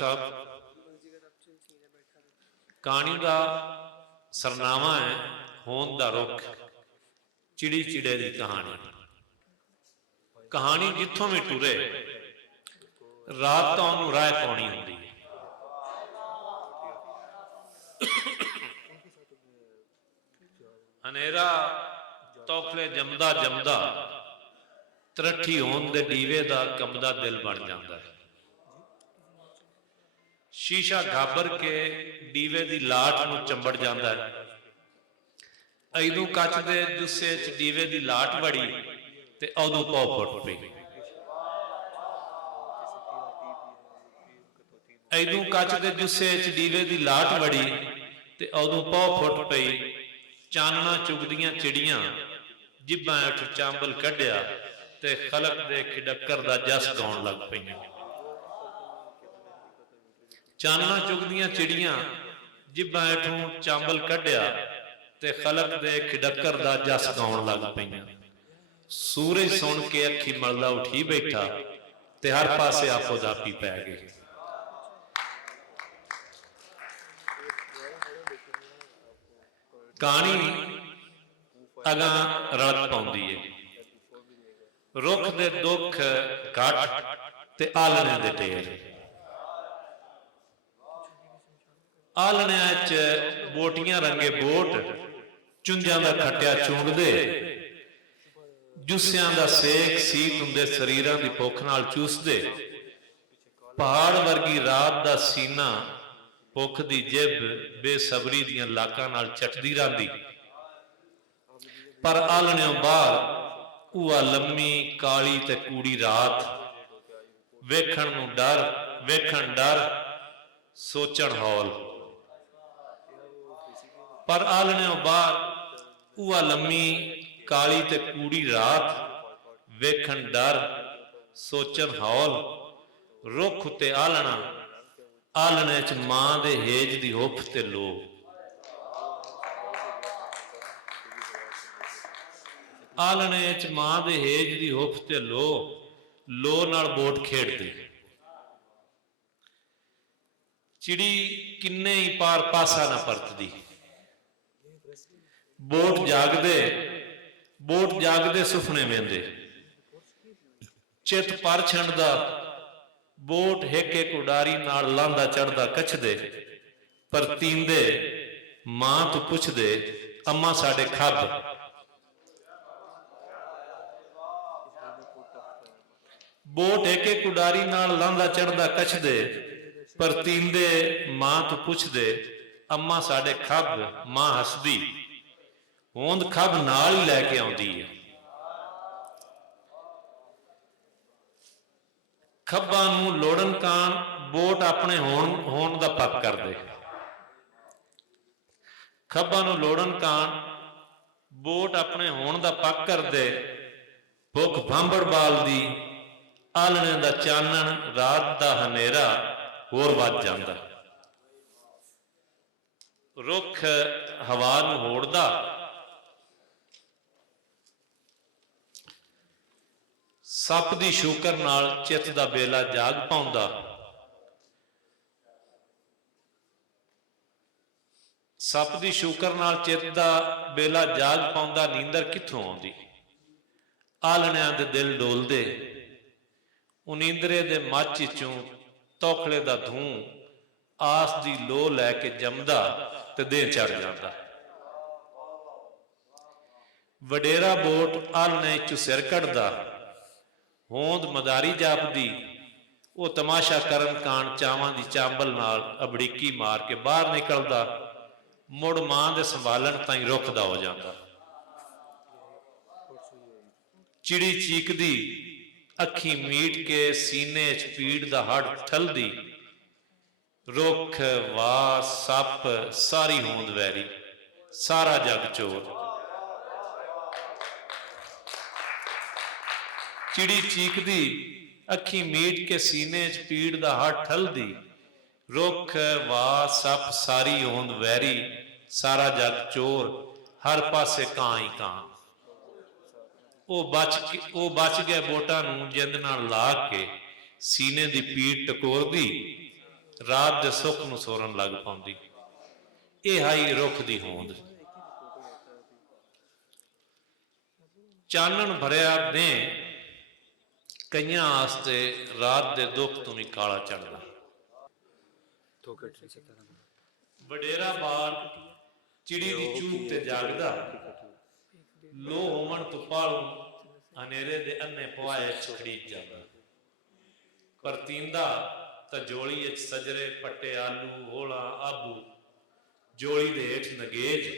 साहब। कहानी का सरनामा है होंद दा रुख, चिड़ी चिड़े की कहानी। कहानी जिथों भी टुरे रात तो उन्होंने राह पानी होंदी है। हनेरा तौखले जमदा जमदा तरठी होंद दे दीवे दा कंबदा दिल बन जाता है। शीशा घाबर के दीवे दी लाट नूं चंबड़ जाता है। इदों कच दे जुस्से च दीवे दी लाट वड़ी ते उदों पौ फुट पई। इदों कच दे जुस्से च दीवे दी लाट वड़ी ते उदों पौ फुट पई। चानना चुगदियां चिड़ियां जिब्बां उठ चांबल कढ़िया ते खलक दे खिडक्कर दा जस गाउण लग पईयां। चानना चुगदियां चिड़ियां जिब्बां उठों चांबल कढ़िया ते खलक दे खिडक्कर दा जस गाउण लग पईयां। सूरज सुन के अखी मलदा उठी बैठा ते हर पासे आपो दापी पै गई। कहानी अगां रलक पाउंदी है। रुख दे दुख घट ते आलणे दे ढेर। आलणियां च बोटियां रंगे बोट, चुंझां दा खट्टिया चूंडदे, जुस्सियां दा सेक सीत हुंदे शरीरां दी भुख नाल चूसदे। पहाड़ वर्गी रात दा सीना भुख दी जिब बेसबरी दियां लाकां नाल चटदी रहिंदी। पर आलणियों बाहर उहा लम्मी काली ते कूड़ी रात, वेखण नूं डर, वेखण डर, सोचण हौल। पर आलणियों बाहर उहा लम्मी काली ते कूड़ी रात, वेखण डर, सोचण हौल। रुख उत्ते आलणा, आलणे च मां दे हेज दी हुफ ते लो। आलणे च मां दे हेज दी हुफ ते लो, लो नाल बोट खेड़दे। चिड़ी किन्ने ही पार पासा ना परतदी। बोट जागदे सुफने वेंदे। चित पर छंडदा बोट हिक हिक उडारी नाल लांदा चढ़दा कछदे। पर तींदे मां तो पुछदे अम्मा साडे खब। बोट एक एक उडारी नाल लांदा चढ़दा कछदे। पर तींदे मां तो पुछदे अम्मा साडे खब। मां हसदी होंद खब नाल ही लैके आउंदी है। खब्बां नूं लोड़न कान बोट अपने होण दा पक करदे। खब्बां नूं लोड़न कान बोट अपने होण दा पक करदे। भुख भांबड़ बालदी, आलणे दा चानण, रात दा हनेरा होर वध जांदा। रुख हवा नूं होड़दा, सप दी शूकर नाल चित दा बेला जाग पाउंदा। सप दी शूकर नाल चित दा बेला जाग पाउंदा। नींदर कित्थों आउंदी। आलणियां दे दिल डोलदे, उनींदरे दे मच चों तौखले दा धूं आस दी लो लैके जमदा ते देह चढ़ जांदा। वडेरा बोट आलणे चों सिर कढ़दा, होंद मदारी जापदी। वो तमाशा करन कान चावां दी चांबल नाल अबड़ीकी मार के बाहर निकलदा। मुड़ मां दे संभालन ताईं रुकदा हो जाता। चिड़ी चीकदी, अखी मीट के सीने च पीड़ दा हड़ ठलदी। रुख वाह सप सारी होंद वैरी, सारा जग चोर। चिड़ी चीकदी, अखी मीट के सीने च पीड़ दा हड़ ठलदी। रुख वाह सप सारी होंद वैरी, सारा जग चोर। हर पासे कां ही कां। वो बच गए बोटां नूं जिंद नाल ला के सीने दी पीड़ टकोरदी ਰਾਤ ਦੇ ਸੁੱਖ ਨੂੰ ਸੋਰਨ ਲੱਗ ਪਾਉਂਦੀ। ਇਹ ਹਾਈ ਰੁੱਖ ਦੀ ਹੋਂਦ। ਚਾਨਣ ਭਰਿਆ ਦੇ ਕਈਆਂ ਆਸਤੇ ਰਾਤ ਦੇ ਦੁੱਖ ਤੋਂ ਵੀ ਕਾਲਾ ਚੜ੍ਹਦਾ। ਵਡੇਰਾ ਬਾਲ ਚਿੜੀ ਦੀ ਚੂਕ ਤੇ ਜਾਗਦਾ, ਲੋ ਹੋਮਣ ਤੋਂ ਪਾਲੂ ਹਨੇਰੇ ਦੇ ਅੰਨੇ ਪਵਾਏ ਖੜੀਜ ਜਾਂਦਾ। ਪਰਤੀਂਦਾ ਤਾਂ ਜੋਲੀ ਵਿੱਚ ਸਜਰੇ ਪੱਟੇ ਆਲੂ ਹੋਲਾ ਆਬੂ, ਜੋਲੀ ਦੇ ਹੇਠ ਨਗੇਜ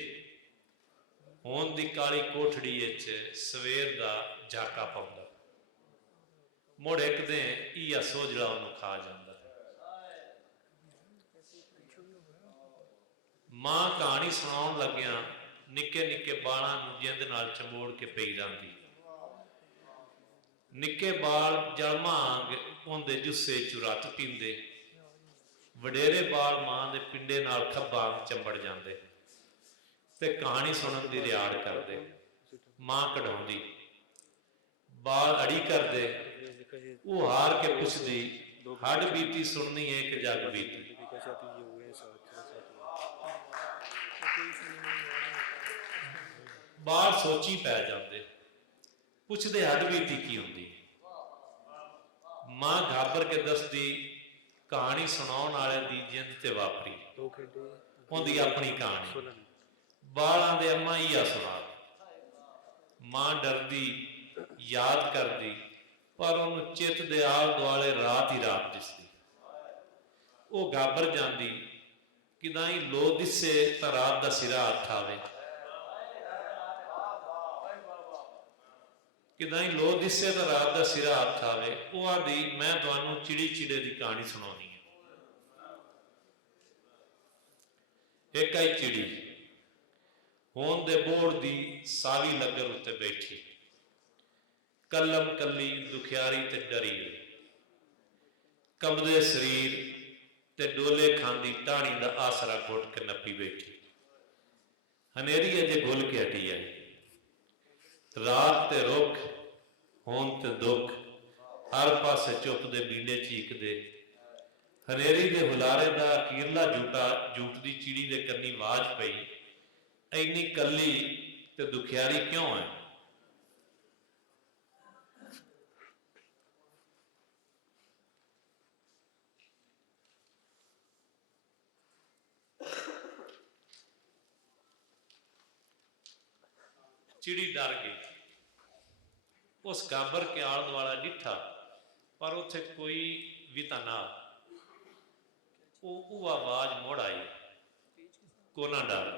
ਹੋਣ ਦੀ ਕਾਲੀ ਕੋਠੜੀ ਵਿੱਚ ਸਵੇਰ ਦਾ ਝਾਕਾ ਪਾਉਂਦਾ। ਮੁੜ ਇੱਕ ਦਿਨ ਈਆ ਸੋਝੜਾ ਉਹਨੂੰ ਖਾ ਜਾਂਦਾ। ਮਾਂ ਕਹਾਣੀ ਸੁਣਾਉਣ ਲੱਗਿਆ ਨਿੱਕੇ ਨਿੱਕੇ ਬਾਲਾਂ ਨੂੰ ਜਿੰਦ ਨਾਲ ਚਮੋੜ ਕੇ ਪਈ ਜਾਂਦੀ। ਨਿੱਕੇ ਬਾਲ ਜਲਮਾਂ ਉਹਦੇ ਜੁੱਸੇ ਚੋਂ ਰੱਤ ਪੀਂਦੇ, ਵਡੇਰੇ ਬਾਲ ਮਾਂ ਦੇ ਪਿੰਡੇ ਨਾਲ ਖੱਬਾ ਚੰਬੜ ਜਾਂਦੇ ਤੇ ਕਹਾਣੀ ਸੁਣਨ ਦੀ ਰਿਆੜ ਕਰਦੇ। ਮਾਂ ਕਢਾਉਂਦੀ, ਬਾਲ ਅੜੀ ਕਰਦੇ, ਉਹ ਹਾਰ ਕੇ ਪੁੱਛਦੀ, ਹੱਡ ਬੀਤੀ ਸੁਣਨੀ ਏ ਕਿ ਜੱਗ ਬੀਤੀ। ਬਾਲ ਸੋਚੀ ਪੈ ਜਾਂਦੇ, ਪੁੱਛਦੇ ਹੱਡ ਬੀਤੀ ਕੀ ਹੁੰਦੀ। ਮਾਂ ਘਾਬਰ ਕੇ ਦੱਸਦੀ ਕਹਾਣੀ ਸੁਣਾਉਣ ਵਾਲੇ ਦੀ ਜਿੰਦ ਤੇ ਵਾਪਰੀ ਉਹਦੀ ਆਪਣੀ ਕਹਾਣੀ। ਬਾਲਾਂ ਦੇ ਅੰਮਾ ਹੀ ਆ ਸੁਣਾ। ਮਾਂ ਡਰਦੀ, ਯਾਦ ਕਰਦੀ, ਪਰ ਉਹਨੂੰ ਚਿੱਤ ਦੇ ਆਲ ਦੁਆਲੇ ਰਾਤ ਹੀ ਰਾਤ ਦਿਸਦੀ। ਉਹ ਘਾਬਰ ਜਾਂਦੀ, ਕਿਦਾਂ ਹੀ ਲੋ ਦਿਸੇ ਤਾਂ ਰਾਤ ਦਾ ਸਿਰਾ ਹੱਥ ਆਵੇ, ਕਿਦਾਂ ਹੀ ਲੋ ਦਿਸੇ ਤਾਂ ਰਾਤ ਦਾ ਸਿਰਾ ਹੱਥ ਆਵੇ। ਉਹ ਆਦੀ ਮੈਂ ਤੁਹਾਨੂੰ ਚਿੜੀ ਚਿੜੇ ਦੀ ਕਹਾਣੀ ਸੁਣਾਉਣੀ ਹੈ। ਇੱਕ ਆਈ ਚਿੜੀ ਹੋਣ ਦੇ ਬੋੜ ਦੀ ਸਾਵੀ ਲੱਗਰ ਉੱਤੇ ਬੈਠੀ, ਕਲਮ ਕੱਲੀ ਦੁਖਿਆਰੀ ਤੇ ਡਰੀ ਗਈ। ਕੰਬਦੇ ਸਰੀਰ ਤੇ ਡੋਲੇ ਖਾਂਦੀ ਟਾਹਣੀ ਦਾ ਆਸਰਾ ਘੁੱਟ ਕੇ ਨੱਪੀ ਬੈਠੀ। ਹਨੇਰੀ ਅਜੇ ਘੁੱਲ ਕੇ ਹਟੀ ਆਈ। ਰਾਤ ਤੇ ਰੁੱਖ ਹੋਣ ਤੇ ਦੁੱਖ, ਹਰ ਪਾਸੇ ਚੁੱਪ ਦੇ ਬੀਂਡੇ ਚੀਕਦੇ। ਹਨੇਰੀ ਦੇ ਹੁਲਾਰੇ ਦਾ ਅਖੀਰਲਾ ਜੂਟ ਦੀ ਚਿੜੀ ਦੇ ਕੰਨੀ ਆਵਾਜ਼ ਪਈ, ਇੰਨੀ ਕੱਲੀ ਤੇ ਦੁਖਿਆਰੀ ਕਿਉਂ ਹੈ? ਚਿੜੀ ਡਰ ਗਈ। ਉਸ ਗਾਬਰ ਕੇ ਆਲ ਦੁਆਲਾ ਡਿੱਠਾ, ਪਰ ਉੱਥੇ ਕੋਈ ਵੀ ਤਾਂ ਨਾ। ਉਹ ਆਵਾਜ਼ ਮੁੜ ਆਈ, ਕੋ ਨਾ ਡਰ,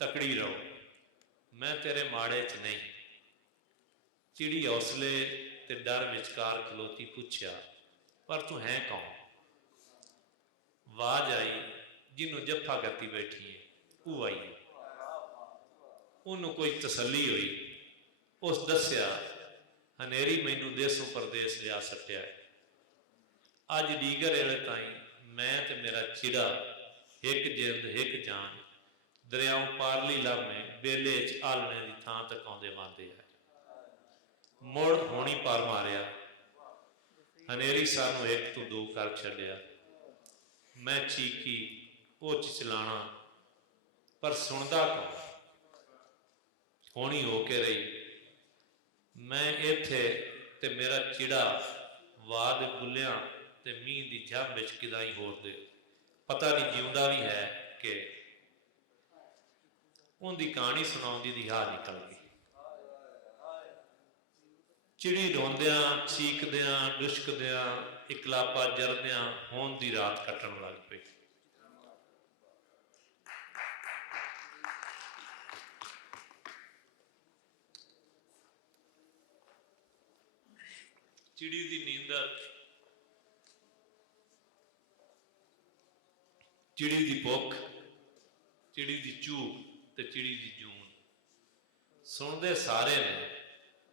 ਤਕੜੀ ਰਹੋ, ਮੈਂ ਤੇਰੇ ਮਾੜੇ 'ਚ ਨਹੀਂ। ਚਿੜੀ ਹੌਸਲੇ ਤੇ ਡਰ ਵਿਚਕਾਰ ਖਲੋਤੀ ਪੁੱਛਿਆ, ਪਰ ਤੂੰ ਹੈ ਕੌਣ? ਆਵਾਜ਼ ਆਈ, ਜਿਹਨੂੰ ਜੱਫਾ ਕਰਤੀ ਬੈਠੀ ਹੈ ਉਹ ਆਈ। ਉਹਨੂੰ ਕੋਈ ਤਸੱਲੀ ਹੋਈ। ਉਸ ਦੱਸਿਆ, ਹਨੇਰੀ ਮੈਨੂੰ ਦੇਸੋਂ ਪਰਦੇਸ ਲਿਆ ਸੱਟਿਆ ਹੈ। ਅੱਜ ਡੀਗਰ ਵੇਲੇ ਤਾਈਂ ਮੈਂ ਤੇ ਮੇਰਾ ਚਿੜਾ ਇੱਕ ਜਿੰਦ ਇੱਕ ਜਾਨ, ਦਰਿਆਓਂ ਪਾਰਲੀ ਲਾਮੇ ਬੇਲੇ 'ਚ ਆਲਣੇ ਦੀ ਥਾਂ ਤੱਕ ਆਉਂਦੇ ਵਾਂਦੇ ਹੈ। ਮੁੜ ਹੋਣੀ ਪਰ ਮਾਰਿਆ, ਹਨੇਰੀ ਸਾਨੂੰ ਇੱਕ ਤੋਂ ਦੋ ਕਰ ਛੱਡਿਆ। ਮੈਂ ਚੀਕੀ, ਉਹ ਚਲਾਣਾ, ਪਰ ਸੁਣਦਾ ਕੌਣ? ਹੋਣੀ ਹੋ ਕੇ ਰਹੀ। ਮੈਂ ਇੱਥੇ ਤੇ ਮੇਰਾ ਚਿੜਾ ਵਾਹ ਦੇ ਬੁੱਲਿਆਂ ਤੇ ਮੀਂਹ ਦੀ ਜੰਮ ਵਿੱਚ ਕਿਦਾਂ ਹੀ ਹੋਰ ਦੇ, ਪਤਾ ਨਹੀਂ ਜਿਉਂਦਾ ਵੀ ਹੈ ਕਿ। ਉਹਦੀ ਕਹਾਣੀ ਸੁਣਾਉਂਦੀ ਦੀ ਹਾਰ ਨਿਕਲ ਗਈ। ਚਿੜੀ ਰੋਂਦਿਆਂ, ਚੀਕਦਿਆਂ, ਡੁਸ਼ਕਦਿਆਂ, ਇਕਲਾਪਾ ਜਰਦਿਆਂ ਹੋਣ ਦੀ ਰਾਤ ਕੱਟਣ ਲੱਗ ਪਈ। ਚਿੜੀ ਦੀ ਨੀਂਦਰ, ਚਿੜੀ ਦੀ ਭੁੱਖ, ਚਿੜੀ ਦੀ ਚੂਕ ਤੇ ਚਿੜੀ ਦੀ ਜੂਨ ਸੁਣਦੇ ਸਾਰੇ ਨੇ,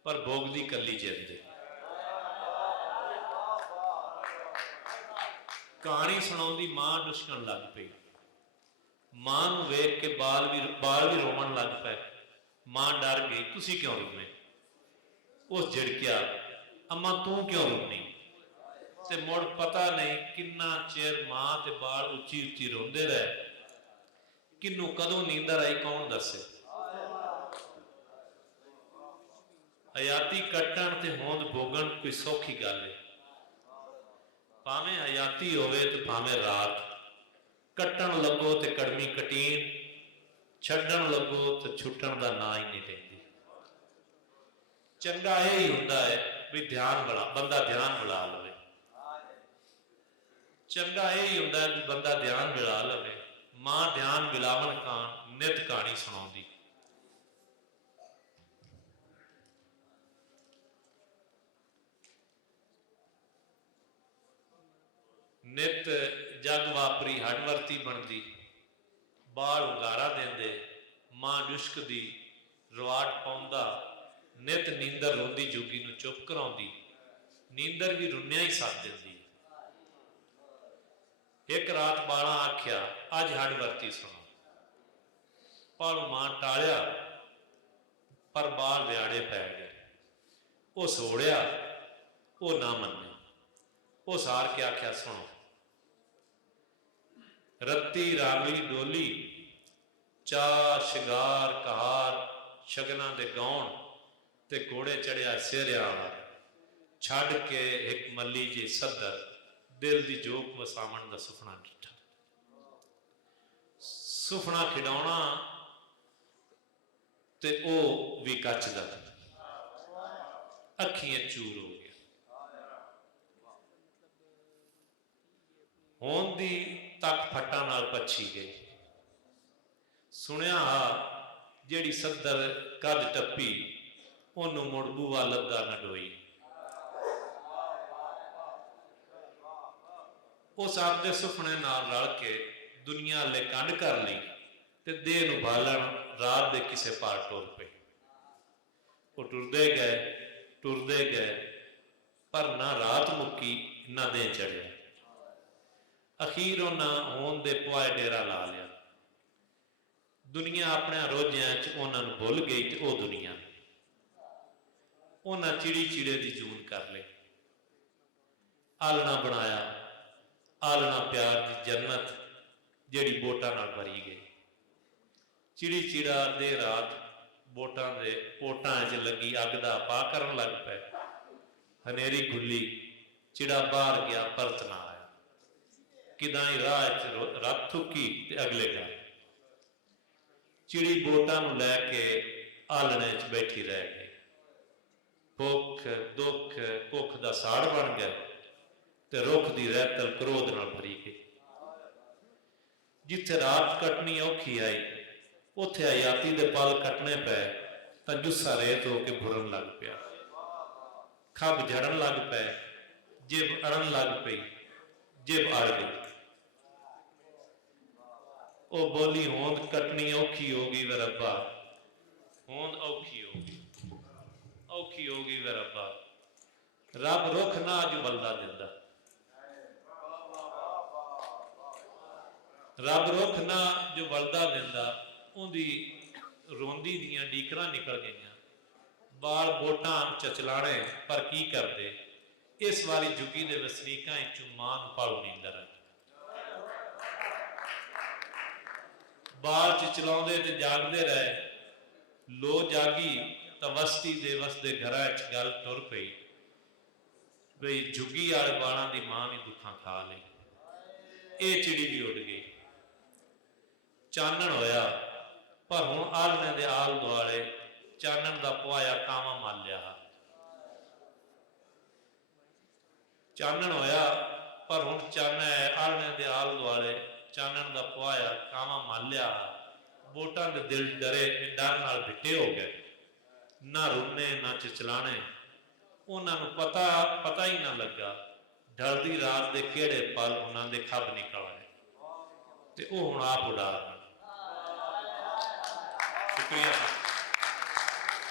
ਪਰ ਭੋਗਦੀ ਕੱਲੀ ਜਿੰਦ। ਕਹਾਣੀ ਸੁਣਾਉਂਦੀ ਮਾਂ ਡੁਸਕਣ ਲੱਗ ਪਈ। ਮਾਂ ਨੂੰ ਵੇਖ ਕੇ ਬਾਲ ਵੀ ਰੋਣ ਲੱਗ ਪਏ। ਮਾਂ ਡਰ ਗਈ, ਤੁਸੀਂ ਕਿਉਂ ਰੋਵੇਂ? ਉਸ ਝਿੜਕਿਆ, ਅੰਮਾ ਤੂੰ ਕਿਉਂ ਰੋਣੀ? ਤੇ ਮੁੜ ਪਤਾ ਨਹੀਂ ਕਿੰਨਾ ਚਿਰ ਮਾਂ ਤੇ ਬਾਲ ਉੱਚੀ ਉੱਚੀ ਰੋਂਦੇ ਰਹੇ। ਕਿਹਨੂੰ ਕਦੋਂ ਨੀਂਦਰ ਆਈ ਕੌਣ ਦੱਸੇ। ਹਯਾਤੀ ਕੱਟਣ ਤੇ ਹੋਂਦ ਭੋਗਣ ਕੋਈ ਸੌਖੀ ਗੱਲ ਹੈ। ਭਾਵੇਂ ਹਯਾਤੀ ਹੋਵੇ ਤੇ ਭਾਵੇਂ ਰਾਤ, ਕੱਟਣ ਲੱਗੋ ਤੇ ਕੜਮੀ ਕਟੀਨ, ਛੱਡਣ ਲੱਗੋ ਤੇ ਛੁੱਟਣ ਦਾ ਨਾਂ ਹੀ ਨਹੀਂ ਲੈਂਦੀ। ਚੰਗਾ ਇਹ ਹੀ ਹੁੰਦਾ ਹੈ ਵੀ ਬੰਦਾ ਧਿਆਨ ਮਿਲਾ ਲਵੇ। ਚੰਗਾ ਇਹ ਹੀ ਹੁੰਦਾ ਵੀ ਬੰਦਾ ਧਿਆਨ ਮਿਲਾ ਲਵੇ। ਮਾਂ ਧਿਆਨ ਮਿਲਾਵਣ ਕਾਨ ਨਿਤ ਕਹਾਣੀ ਸੁਣਾਉਂਦੀ। ਨਿਤ ਜਗ ਵਾਪਰੀ ਹੱਡ ਵਰਤੀ ਬਣਦੀ। ਬਾਲ ਹੁੰਗਾਰਾ ਦਿੰਦੇ, ਮਾਂ ਡੁਸ਼ਕਦੀ, ਰਵਾਟ ਪਾਉਂਦਾ। ਨਿਤ ਨੀਂਦਰ ਰੋਂਦੀ ਜੋਗੀ ਨੂੰ ਚੁੱਪ ਕਰਾਉਂਦੀ। ਨੀਂਦਰ ਵੀ ਰੁੰਨਿਆ ਹੀ ਸਾਥ ਦਿੰਦੀ। ਇੱਕ ਰਾਤ ਬਾਲਾਂ ਆਖਿਆ ਅੱਜ ਹੱਡ ਵਰਤੀ ਸੁਣੋ। ਪਾਲੂ ਮਾਂ ਟਾਲਿਆ ਪਰ ਬਾਲ ਵਿਆੜੇ ਪੈ ਗਏ। ਉਹ ਸੋੜਿਆ, ਉਹ ਨਾ ਮੰਨੇ। ਉਹ ਸਾਰ ਕੇ ਆਖਿਆ ਸੁਣੋ। ਰੱਤੀ ਰਾਵਲੀ ਡੋਲੀ, ਚਾਹ ਸ਼ਿੰਗਾਰ ਕਹਾਰ, ਸ਼ਗਨਾਂ ਦੇ ਗਾਉਣ ਤੇ ਘੋੜੇ ਚੜਿਆ ਸਿਰਿਆਂ ਵਾਲਾ। ਛੱਡ ਕੇ ਇੱਕ ਮੱਲੀ ਜੀ ਸੱਦਰ, ਦਿਲ ਦੀ ਜੋਕ ਵਸਾਵਣ ਦਾ ਸੁਪਨਾ ਡਿੱਠਾ। ਸੁਪਨਾ ਖਿਡਾਉਣਾ ਤੇ ਉਹ ਵੀ ਕੱਚ ਦਾ, ਅੱਖੀਆਂ ਚੂਰ ਹੋ ਗਿਆ। ਹੋਂਦ ਦੀ ਤੱਕ ਫੱਟਾਂ ਨਾਲ ਪੱਛੀ ਗਈ। ਸੁਣਿਆ ਜਿਹੜੀ ਸੱਦਰ ਕੱਦ ਟੱਪੀ, ਉਹਨੂੰ ਮੁੜ ਬੂਆ ਲੱਦਾ ਨਾ ਡੋਈ। ਉਸ ਆਪਦੇ ਸੁਪਨੇ ਨਾਲ ਰਲ ਕੇ ਦੁਨੀਆ ਲੈ ਕੰਡ ਕਰ ਲਈ ਤੇ ਦੇਹ ਨੂੰ ਬਾਲਣ ਰਾਤ ਦੇ ਕਿਸੇ ਪਾਰ ਟੁਰ ਪਏ। ਉਹ ਟੁਰਦੇ ਗਏ ਪਰ ਨਾ ਰਾਤ ਮੁੱਕੀ ਨਾ ਦਿਨ ਚੜਿਆ। ਅਖੀਰ ਉਹਨਾਂ ਹੋਂਦ ਦੇ ਪੁਆਏ ਡੇਰਾ ਲਾ ਲਿਆ। ਦੁਨੀਆ ਆਪਣੇ ਰੋਜ਼ਿਆਂ 'ਚ ਉਹਨਾਂ ਨੂੰ ਭੁੱਲ ਗਈ ਤੇ ਉਹ ਦੁਨੀਆ। ਉਹਨਾਂ ਚਿੜੀ ਚਿੜੇ ਦੀ ਜੂਨ ਕਰ ਲਈ। ਆਲਣਾ ਬਣਾਇਆ, ਆਲਣਾ ਪਿਆਰ ਦੀ ਜੰਨਤ ਜਿਹੜੀ ਬੋਟਾਂ ਨਾਲ ਭਰੀ ਗਈ। ਚਿੜੀ ਚਿੜਾ ਦੇ ਰਾਤ ਬੋਟਾਂ ਦੇ ਪੋਟਾਂ 'ਚ ਲੱਗੀ ਅੱਗ ਦਾ ਪਾ ਕਰਨ ਲੱਗ ਪਏ। ਹਨੇਰੀ ਖੁੱਲੀ, ਚਿੜਾ ਬਾਹਰ ਗਿਆ ਪਰਤ ਨਾ ਆਇਆ। ਕਿਦਾਂ ਹੀ ਰਾਹ 'ਚ ਰੱਤ ਥੁੱਕੀ ਤੇ ਅਗਲੇ ਗਏ। ਚਿੜੀ ਬੋਟਾਂ ਨੂੰ ਲੈ ਕੇ ਆਲਣੇ 'ਚ ਬੈਠੀ ਰਹਿ ਗਈ। ਭੁੱਖ ਦੁੱਖ ਭੁੱਖ ਦਾ ਸਾੜ ਬਣ ਗਿਆ ਤੇ ਰੁੱਖ ਦੀ ਰਹਿਤਲ ਕ੍ਰੋਧ ਨਾਲ ਭਰੀ ਗਈ। ਜਿੱਥੇ ਰਾਤ ਕੱਟਣੀ ਔਖੀ ਆਈ, ਉੱਥੇ ਹਯਾਤੀ ਦੇ ਪਲ ਕੱਟਣੇ ਪਏ ਤਾਂ ਜੁੱਸਾ ਰੇਤ ਹੋ ਕੇ ਭੁਰਨ ਲੱਗ ਪਿਆ। ਖੱਬ ਝੜਨ ਲੱਗ ਪਏ, ਜਿਬ ਅੜਨ ਲੱਗ ਪਈ, ਜਿਬ ਅੜ ਗਈ। ਉਹ ਬੋਲੀ ਹੋਂਦ ਕੱਟਣੀ ਔਖੀ ਹੋ ਗਈ ਵੇ ਰੱਬਾ, ਹੋਂਦ ਔਖੀ ਹੋ ਗਈ, ਔਖੀ ਹੋ ਗਈ ਵੇ ਰੱਬਾ। ਰੱਬ ਰੁੱਖ ਨਾ ਅੱਜ ਬਲਦਾ ਦਿੰਦਾ, ਰੱਬ ਰੁੱਖ ਨਾ ਜੋ ਬਲਦਾ ਦਿੰਦਾ। ਉਹਦੀ ਰੋਂਦੀ ਦੀਆਂ ਡੀਕਰਾਂ ਨਿਕਲ ਗਈਆਂ। ਬਾਲ ਬੋਟਾਂ ਚਚਲਾਣੇ ਪਰ ਕੀ ਕਰਦੇ। ਇਸ ਵਾਰੀ ਜੁਗੀ ਦੇ ਵਸਨੀਕਾਂ ਵਿੱਚੋਂ ਮਾਂ ਨੂੰ ਭਾਲੂ ਨੀਂਦਰ ਆਈ। ਬਾਲ ਚਚਲਾਉਂਦੇ ਤੇ ਜਾਗਦੇ ਰਹੇ। ਲੋ ਜਾਗੀ ਤਾਂ ਵਸਤੀ ਦੇ ਵਸਦੇ ਘਰਾਂ 'ਚ ਗੱਲ ਤੁਰ ਪਈ ਬਈ ਜੁਗੀ ਵਾਲੇ ਬਾਲਾਂ ਦੀ ਮਾਂ ਵੀ ਦੁੱਖਾਂ ਖਾ ਲਈ। ਇਹ ਚਿੜੀ ਵੀ ਉੱਡ ਗਈ। ਚਾਨਣ ਹੋਇਆ ਪਰ ਹੁਣ ਆਲਣੇ ਦੇ ਆਲ ਦੁਆਲੇ ਚਾਨਣ ਦਾ ਪੁਆਇਆ ਕਾਵਾਂ ਮੱਲ ਲਿਆ। ਚਾਨਣ ਹੋਇਆ ਪਰ ਹੁਣ ਆਲਣੇ ਦੇ ਆਲ ਦੁਆਲੇ ਚਾਨਣ ਦਾ ਪੁਆਇਆ ਕਾਵਾਂ ਮੱਲ ਲਿਆ। ਵੋਟਾਂ ਦੇ ਦਿਲ ਡਰੇ ਡਰ ਨਾਲ ਬਿੱਟੇ ਹੋ ਗਏ। ਨਾ ਰੁੰਨੇ ਨਾ ਚਚਲਾਣੇ। ਉਹਨਾਂ ਨੂੰ ਪਤਾ ਹੀ ਨਾ ਲੱਗਾ ਢਲਦੀ ਰਾਤ ਦੇ ਕਿਹੜੇ ਪਲ ਉਹਨਾਂ ਦੇ ਖੱਬ ਨਿਕਲ ਆਏ ਤੇ ਉਹ ਹੁਣ ਆਪ ਉਡਾ ਰਹੇ। ਸ਼ੁਕਰੀਆ।